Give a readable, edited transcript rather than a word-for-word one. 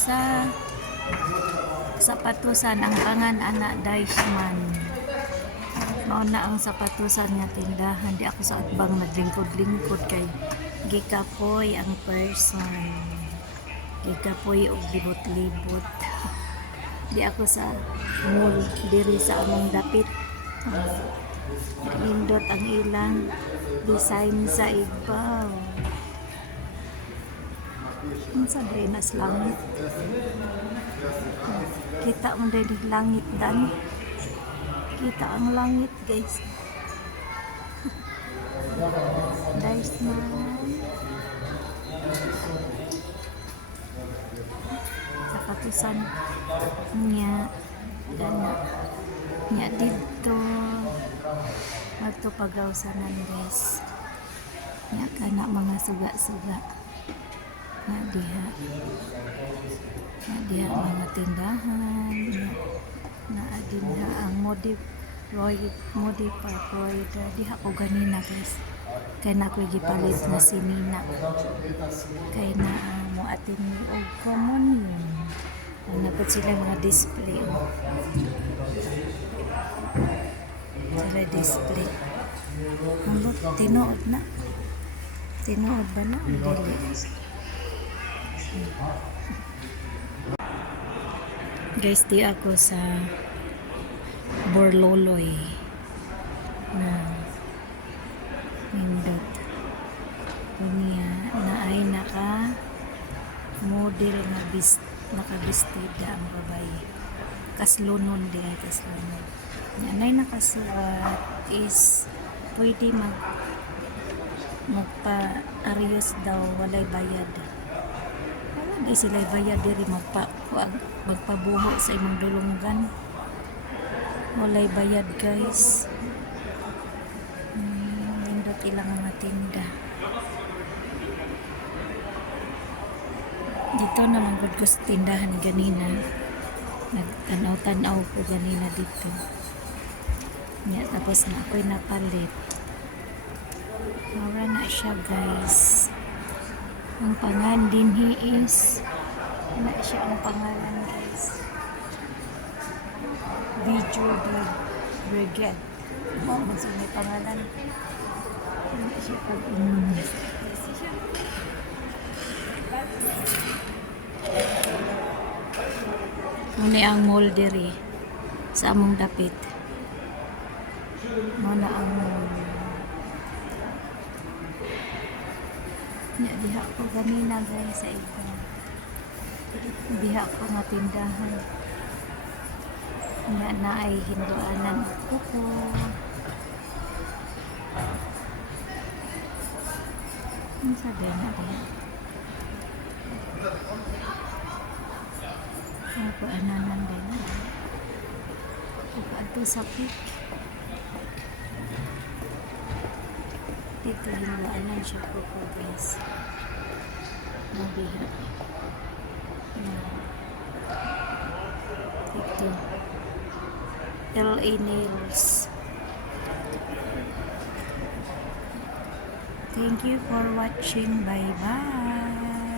sa sapatusan ang pangan anak Daishman. Mauna ang sapatusan nga tindahan. Di ako sa atbang naglingkod-lingkod kay gikapoy ang person. Gikapoy og libot-libot. Di ako sa mall diri sa among dapit. Nindot ang ilang design sa ibaw. Unsa dre nas langit. Kita mo dre langit dan. Kita ang langit, guys. Guys man. Sa katusan niya nya dito magtupagaw sa nandes. Nya kana mga suga-suga. Nya diha mga tindahan. Na adinha ang modify diha ko ganina, guys. Kay na ko gipalit na si Nina. Kay na mo atin og common yun. Napot sila mga display. Sila display. Ang tinuod na. Tinuod ba na? Dili. Guys, di ako sa Borloloy na nindot. Unya na ay model na nakabistida ang babae. Kaslunon di ay kaslunon. Yan ay nakasulat is pwede magpa-arios daw, walay bayad. Di sila bayad diri magpabuho sa imong dulunggan. Walay bayad, guys. Nindot ilang mga tinda. Dito naman gud ko sa tindahan ganina. Nagtanaw-tanaw ko ganina dito. Nya tapos na ako'y napalit. Mura na siya, guys. Ang pangan din is na siya ang pangalan, guys. Video de Brigade. Mas may pangalan. Na siya pag muna ang mall diri sa among dapit. Muna ang mall. Diha ko ganina, guys, sa iba. Diha ko nga tindahan. Nga na ay hinduanan ko. Ang sabi na diha. Ako ananan din. Ako ato sa pik. Dito hinduanan siya ko, guys. Nabiha. Ito. LA Nails. Thank you for watching. Bye-bye.